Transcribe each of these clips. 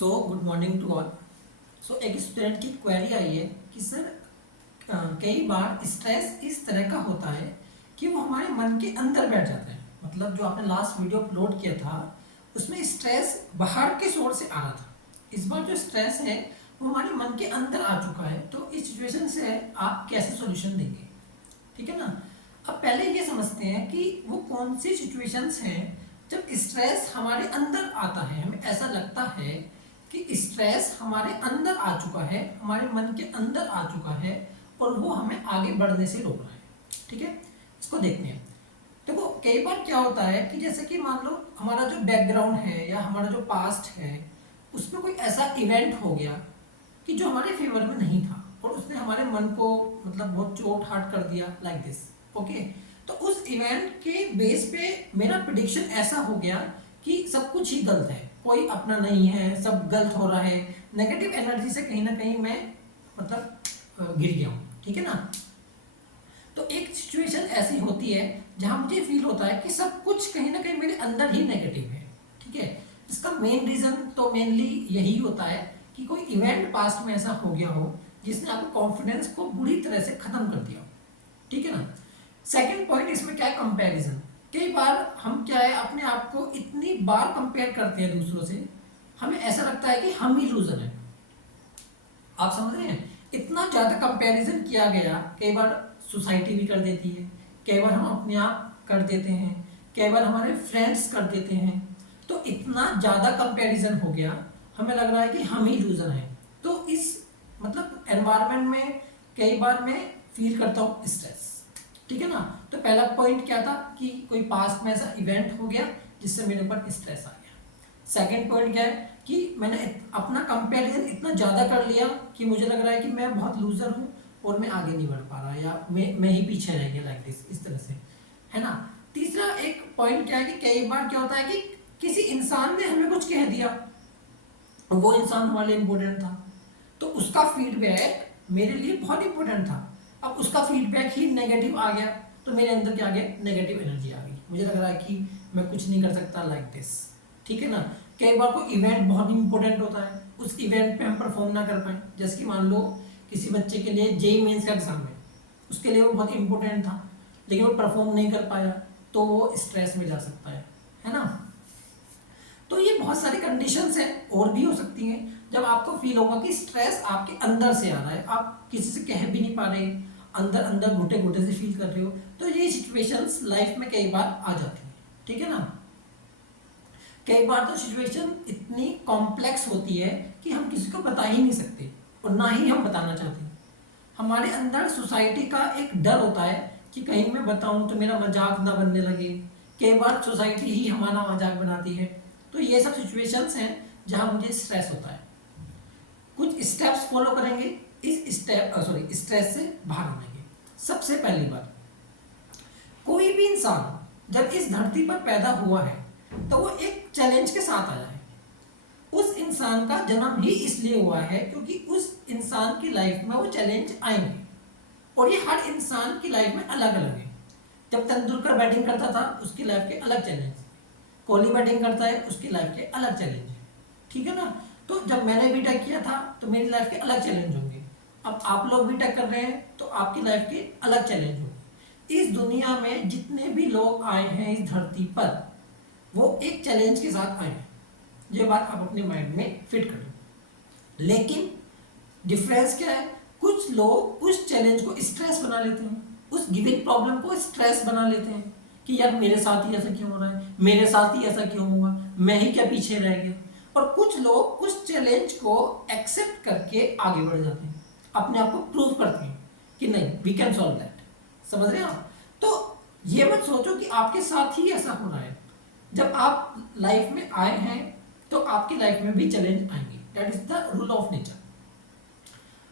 Good morning to all. एक student की query आई है कि सर कई बार स्ट्रेस इस तरह का होता है कि वो हमारे मन के अंदर बैठ जाता है। मतलब जो आपने लास्ट वीडियो अपलोड किया था उसमें स्ट्रेस बाहर के सोर्स से आ रहा था। इस बार जो स्ट्रेस है वो हमारे मन के अंदर आ चुका है। तो इस सिचुएशन से आप कैसे सॉल्यूशन देंगे? ठीक है ना। अब पहले ये समझते हैं कि वो कौन सी सिचुएशंस हैं जब स्ट्रेस हमारे अंदर आता है, हमें ऐसा लगता है कि स्ट्रेस हमारे अंदर आ चुका है, हमारे मन के अंदर आ चुका है और वो हमें आगे बढ़ने से रोक रहा है। ठीक है, इसको देखते हैं। देखो कई बार क्या होता है कि जैसे कि मान लो हमारा जो बैकग्राउंड है या हमारा जो पास्ट है उसमें कोई ऐसा इवेंट हो गया कि जो हमारे फेवर में नहीं था और उसने हमारे मन को मतलब बहुत चोट हार्ट कर दिया लाइक दिस। ओके, तो उस इवेंट के बेस पे मेरा प्रिडिक्शन ऐसा हो गया कि सब कुछ ही गलत है, कोई अपना नहीं है, सब गलत हो रहा है, नेगेटिव एनर्जी से कहीं ना कहीं मैं मतलब गिर गया हूँ। ठीक है ना। तो एक सिचुएशन ऐसी होती है जहां मुझे फील होता है कि सब कुछ कहीं ना कहीं मेरे अंदर ही नेगेटिव है। ठीक है, इसका मेन रीजन तो मेनली यही होता है कि कोई इवेंट पास्ट में ऐसा हो गया हो जिसने आपके कॉन्फिडेंस को बुरी तरह से खत्म कर दिया हो। ठीक है ना। सेकंड पॉइंट इसमें क्या है, कंपैरिजन। कई बार हम क्या है अपने आप को इतनी बार कंपेयर करते हैं दूसरों से, हमें ऐसा लगता है कि हम ही लूजर हैं। आप समझ रहे हैं, इतना ज्यादा कंपैरिजन किया गया। कई बार सोसाइटी भी कर देती है, कई बार हम अपने आप कर देते हैं, कई बार हमारे फ्रेंड्स कर देते हैं। तो इतना ज़्यादा कंपैरिजन हो गया, हमें लग रहा है कि हम ही लूजर हैं। तो इस मतलब एनवायरनमेंट में कई बार मैं फील करता हूँ स्ट्रेस। ठीक है ना। तो पहला पॉइंट क्या था कि कोई पास्ट में ऐसा इवेंट हो गया जिससे मेरे ऊपर स्ट्रेस आ गया। सेकंड पॉइंट क्या है कि मैंने अपना कंपैरिजन इतना ज़्यादा कर लिया कि मुझे लग रहा है कि मैं बहुत लूजर हूँ और मैं आगे नहीं बढ़ पा रहा या मैं ही पीछे रह गया लाइक दिस, इस तरह से, है ना। तीसरा एक पॉइंट क्या है कि कई बार क्या होता है कि किसी इंसान ने हमें कुछ कह दिया, वो इंसान हमारे लिए इम्पोर्टेंट था, तो उसका फीडबैक मेरे लिए बहुत इंपॉर्टेंट था। अब उसका फीडबैक ही नेगेटिव आ गया तो मेरे अंदर क्या आ गया, नेगेटिव एनर्जी आ गई। मुझे लग रहा है कि मैं कुछ नहीं कर सकता लाइक दिस। ठीक है ना। कई बार कोई इवेंट बहुत इंपॉर्टेंट होता है, उस इवेंट पे हम परफॉर्म ना कर पाए। जैसे कि मान लो किसी बच्चे के लिए जेई मेंस का एग्जाम है, उसके लिए वो बहुत इंपॉर्टेंट था लेकिन वो परफॉर्म नहीं कर पाया, तो वो स्ट्रेस में जा सकता है ना। तो ये बहुत सारी कंडीशंस हैं, और भी हो सकती हैं जब आपको फील होगा कि स्ट्रेस आपके अंदर से आ रहा है, आप किसी से कह भी नहीं पा रहे, अंदर अंदर घुटे घुटे से फील कर रहे हो। तो ये सिचुएशंस लाइफ में कई बार आ जाती हैं। ठीक है ना। कई बार तो सिचुएशन इतनी कॉम्प्लेक्स होती है कि हम किसी को बता ही नहीं सकते और ना ही हम बताना चाहते। हमारे अंदर सोसाइटी का एक डर होता है कि कहीं मैं बताऊं तो मेरा मजाक ना बनने लगे। कई बार सोसाइटी ही हमारा मजाक बनाती है। तो ये सब सिचुएशंस हैं जहां मुझे स्ट्रेस होता है। कुछ स्टेप्स फॉलो करेंगे इस स्ट्रेस से बाहर आने के। सबसे पहली बात, कोई भी इंसान जब इस धरती पर पैदा हुआ है तो वो एक चैलेंज के साथ आया है। उस इंसान का जन्म ही इसलिए हुआ है क्योंकि उस इंसान की लाइफ में वो चैलेंज आएंगे और ये हर इंसान की लाइफ में अलग अलग है। जब तेंदुलकर बैटिंग करता था उसकी लाइफ के अलग चैलेंज, कोहली बैटिंग करता है उसकी लाइफ के अलग चैलेंज है। ठीक है ना। तो जब मैंने बीटेक किया था तो मेरी लाइफ के अलग चैलेंज होंगे, अब आप लोग बीटेक कर रहे हैं तो आपकी लाइफ के अलग चैलेंज होंगे। इस दुनिया में जितने भी लोग आए हैं इस धरती पर वो एक चैलेंज के साथ आए हैं। ये बात आप अपने माइंड में फिट करो। लेकिन डिफरेंस क्या है, कुछ लोग उस चैलेंज को स्ट्रेस बना लेते हैं, उस गिवन प्रॉब्लम को स्ट्रेस बना लेते हैं कि यार मेरे साथ ही ऐसा क्यों हो रहा है, मेरे साथ ही ऐसा क्यों हुआ, मैं ही क्या पीछे रह गया। और कुछ लोग उस चैलेंज को एक्सेप्ट करके आगे बढ़ जाते हैं, अपने आप को प्रूव करते हैं कि नहीं वी कैन सॉल्व दैट। समझ रहे हैं आप। तो ये मत सोचो कि आपके साथ ही ऐसा हो रहा है। जब आप लाइफ में आए हैं तो आपकी लाइफ में भी चैलेंज आएंगे, that is the rule of nature.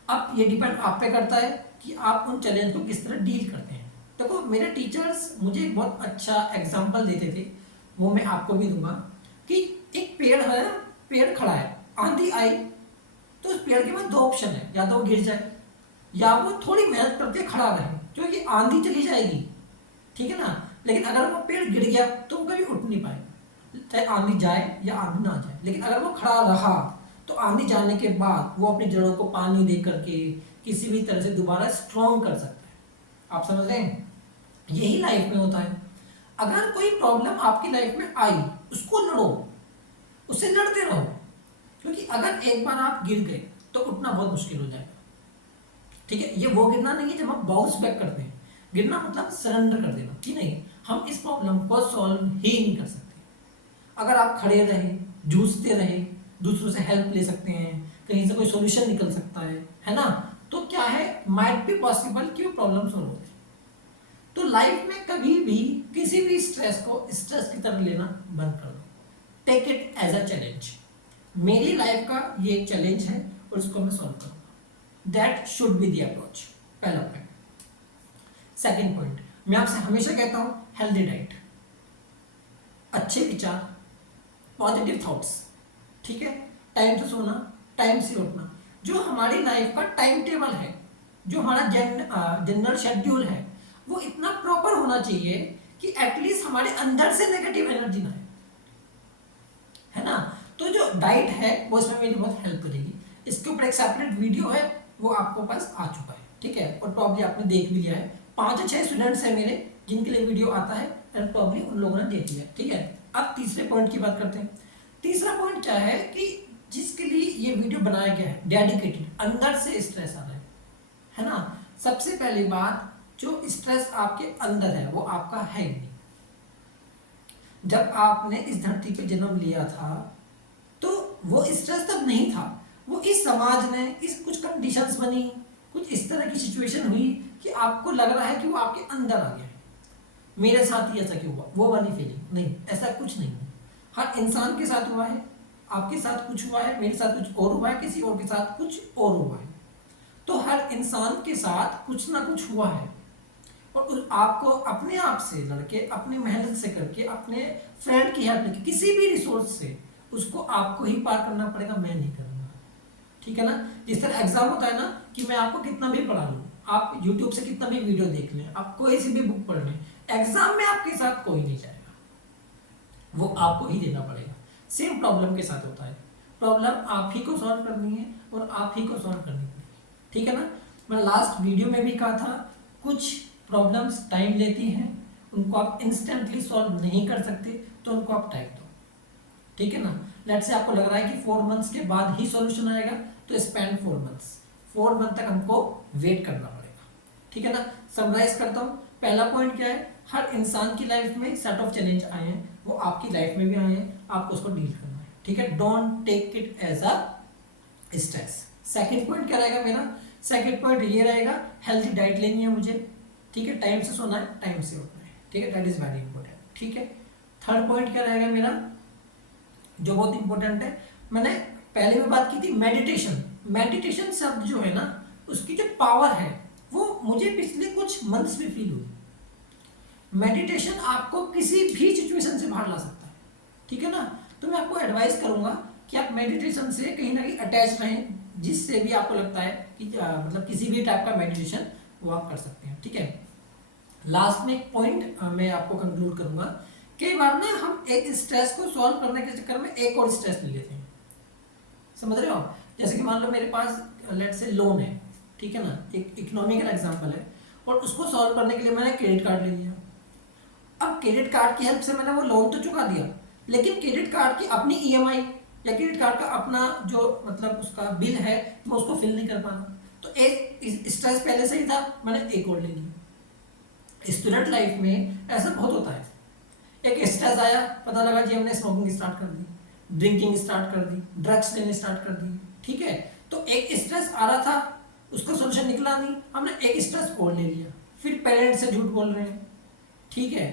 अब ये डिपेंड आप पे करता है कि आप उन चैलेंज को किस तरह डील करते हैं। देखो मेरे टीचर्स मुझे एक बहुत अच्छा एग्जांपल देते थे, वो मैं आपको भी दूंगा कि एक पेड़ है, पेड़ खड़ा है, आंधी आई तो उस पेड़ के पास दो ऑप्शन है, या तो वो गिर जाए या वो थोड़ी मेहनत करके खड़ा रहे, क्योंकि आंधी चली जाएगी। ठीक है ना। लेकिन अगर वो पेड़ गिर गया तो वो कभी उठ नहीं पाएगा, चाहे आंधी जाए या आंधी ना जाए। लेकिन अगर वो खड़ा रहा तो आंधी जाने के बाद वो अपनी जड़ों को पानी दे करके किसी भी तरह से दोबारा स्ट्रॉन्ग कर सकता है। आप समझ रहे हैं? यही लाइफ में होता है। अगर कोई प्रॉब्लम आपकी लाइफ में आई, उसको लड़ो, उससे लड़ते रहो, क्योंकि अगर एक बार आप गिर गए तो उठना बहुत मुश्किल हो जाएगा। ठीक है, ये वो गिरना नहीं है जब हम बाउंस बैक करते हैं। गिरना मतलब सरेंडर कर देना कि नहीं, हम इस प्रॉब्लम को सॉल्व ही नहीं कर सकते। अगर आप खड़े रहे, जूझते रहे, दूसरों से हेल्प ले सकते हैं, कहीं से कोई सॉल्यूशन निकल सकता है ना, तो क्या है, माइट बी पॉसिबल कि वो प्रॉब्लम सॉल्व हो जाए। तो लाइफ में कभी भी किसी भी स्ट्रेस को स्ट्रेस की तरह लेना बंद कर दो। Take it as a challenge. मेरी लाइफ का ये एक चैलेंज है और इसको मैं सॉल्व करूंगा। That should be the approach. पहला पॉइंट। सेकेंड पॉइंट, मैं आपसे हमेशा कहता हूं हेल्दी डाइट, अच्छे विचार, पॉजिटिव थॉट्स, ठीक है, टाइम से सोना, टाइम से उठना, जो हमारी लाइफ का टाइम टेबल है, जो हमारा जनरल शेड्यूल है, वो इतना प्रॉपर होना चाहिए कि एटलीस्ट हमारे अंदर से नेगेटिव एनर्जी ना है ना। तो जो डाइट है वो इसमें मेरी बहुत हेल्प करेगी। इसके ऊपर एक सेपरेट वीडियो है, वो आपको पास आ चुका है, ठीक है, और प्रॉब्ली आपने देख भी लिया है। 5 या 6 स्टूडेंट्स हैं मेरे जिनके लिए वीडियो आता है एंड प्रॉब्ली उन लोगों ने देख लिया, ठीक है। अब तीसरे पॉइंट की बात करते हैं। तीसरा पॉइंट क्या है कि जिसके लिए ये वीडियो बनाया गया है, डेडिकेटेड, अंदर से स्ट्रेस आ रहा है ना। सबसे पहली बात, जो स्ट्रेस आपके अंदर है वो आपका है ही नहीं। जब आपने इस धरती पे जन्म लिया था तो वो स्ट्रेस तब नहीं था, वो इस समाज ने, इस कुछ कंडीशंस बनी, कुछ इस तरह की सिचुएशन हुई कि आपको लग रहा है कि वो आपके अंदर आ गया है। मेरे साथ ही ऐसा क्यों हुआ, वो वाली फीलिंग नहीं, ऐसा कुछ नहीं है। हर इंसान के साथ हुआ है, आपके साथ कुछ हुआ है, मेरे साथ कुछ और हुआ है, किसी और के साथ कुछ और हुआ है। तो हर इंसान के साथ कुछ ना कुछ हुआ है और आपको अपने आप से लड़के, अपनी मेहनत से करके, अपने फ्रेंड की हेल्प लेके, किसी भी रिसोर्स से उसको आपको ही पार करना पड़ेगा, मैं नहीं करूँगा, ठीक है ना। जिस तरह एग्जाम होता है ना कि मैं आपको कितना भी पढ़ा लूँ, आप यूट्यूब से कितना भी वीडियो देख लें, आप कोई सी भी बुक पढ़ लें, एग्जाम में आपके साथ कोई नहीं जाएगा, वो आपको ही देना पड़ेगा। सेम प्रॉब्लम के साथ होता है, प्रॉब्लम आप ही को सॉल्व करनी है और आप ही को सॉल्व करनी पड़ेगी, ठीक है ना। मैं लास्ट वीडियो में भी कहा था, कुछ प्रॉब्लम्स टाइम लेती हैं, उनको आप इंस्टेंटली सॉल्व नहीं कर सकते तो उनको आप टाइम दो, ठीक है ना। लेट्स से आपको लग रहा है कि 4 मंथ्स के बाद ही सॉल्यूशन आएगा, तो स्पेंड 4 मंथ्स, 4 मंथ तक हमको वेट करना पड़ेगा, ठीक है ना। समराइज करता हूँ, पहला पॉइंट क्या है, हर इंसान की लाइफ में सेट ऑफ चैलेंज आए हैं, वो आपकी लाइफ में भी आए हैं, आपको उसको डील करना है, ठीक है। Don't take it as a stress. Second point क्या रहेगा मेरा, सेकेंड पॉइंट ये रहेगा, हेल्थी डाइट लेनी है मुझे, ठीक है, टाइम से सोना है, टाइम से उठना है, ठीक है, दैट इज वेरी इंपॉर्टेंट, ठीक है। थर्ड पॉइंट क्या रहेगा मेरा, जो बहुत इंपॉर्टेंट है, मैंने पहले में बात की थी मेडिटेशन। मेडिटेशन शब्द जो है ना, उसकी जो पावर है वो मुझे पिछले कुछ मंथ्स में फील हुई। मेडिटेशन आपको किसी भी सिचुएशन से बाहर ला सकता है, ठीक है ना। तो मैं आपको एडवाइस करूंगा कि आप मेडिटेशन से कहीं ना कहीं अटैच रहें, जिससे भी आपको लगता है कि मतलब किसी भी टाइप का मेडिटेशन वो आप कर सकते हैं, ठीक है। लास्ट में एक पॉइंट मैं आपको कंक्लूड करूंगा, कई बार ना हम एक स्ट्रेस को सॉल्व करने के चक्कर में एक और स्ट्रेस ले लेते हैं, समझ रहे हो आप। जैसे कि मान लो मेरे पास लेट से लोन है, ठीक है ना, एक इकोनॉमिकल एग्जांपल है, और उसको सॉल्व करने के लिए मैंने क्रेडिट कार्ड ले लिया। अब क्रेडिट कार्ड की हेल्प से मैंने वो लोन तो चुका दिया, लेकिन क्रेडिट कार्ड की अपनी ईएमआई या क्रेडिट कार्ड का अपना जो मतलब उसका बिल है, मैं उसको फिल नहीं कर पा रहा। तो एक स्ट्रेस पहले से ही था, मैंने एक और ले लिया। स्टूडेंट लाइफ में ऐसा बहुत होता है, एक स्ट्रेस आया, पता लगा जी हमने स्मोकिंग स्टार्ट कर दी, ड्रिंकिंग स्टार्ट कर दी, ड्रग्स लेने स्टार्ट कर दी, ठीक है। तो एक स्ट्रेस आ रहा था, उसका सोल्यूशन निकला नहीं, हमने एक स्ट्रेस और ले लिया, फिर पेरेंट्स से झूठ बोल रहे हैं, ठीक है,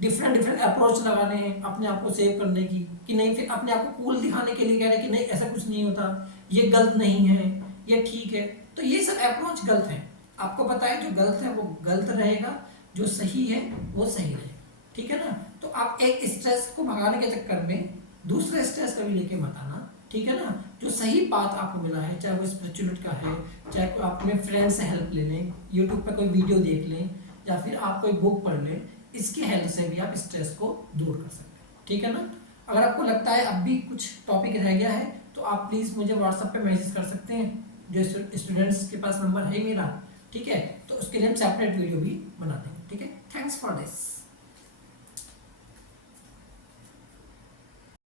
डिफरेंट डिफरेंट अप्रोच लगा रहे हैं अपने आप को सेव करने की, कि नहीं, फिर अपने आप को कूल दिखाने के लिए कह रहे हैं कि नहीं ऐसा कुछ नहीं होता, ये गलत नहीं है, ये ठीक है। तो ये सब अप्रोच गलत है, आपको पता है जो गलत है वो गलत रहेगा, जो सही है वो सही रहेगा, ठीक है ना। तो आप एक स्ट्रेस को भगाने के चक्कर में दूसरा स्ट्रेस कभी लेके मत आना, ठीक है ना। जो सही बात आपको मिला है, चाहे वो स्पिरिचुअलिटी का है, चाहे कोई अपने फ्रेंड से हेल्प ले लें, यूट्यूब पे कोई वीडियो देख लें, या फिर आप कोई बुक पढ़ लें, इसकी हेल्प से भी आप स्ट्रेस को दूर कर सकते हैं, ठीक है ना। अगर आपको लगता है अब भी कुछ टॉपिक रह गया है तो आप प्लीज़ मुझे व्हाट्सएप पे मैसेज कर सकते हैं, जो स्टूडेंट्स के पास नंबर है मेरा, ठीक है। तो उसके लिए हम सेपरेट वीडियो भी बना देंगे, ठीक है। Thanks for this.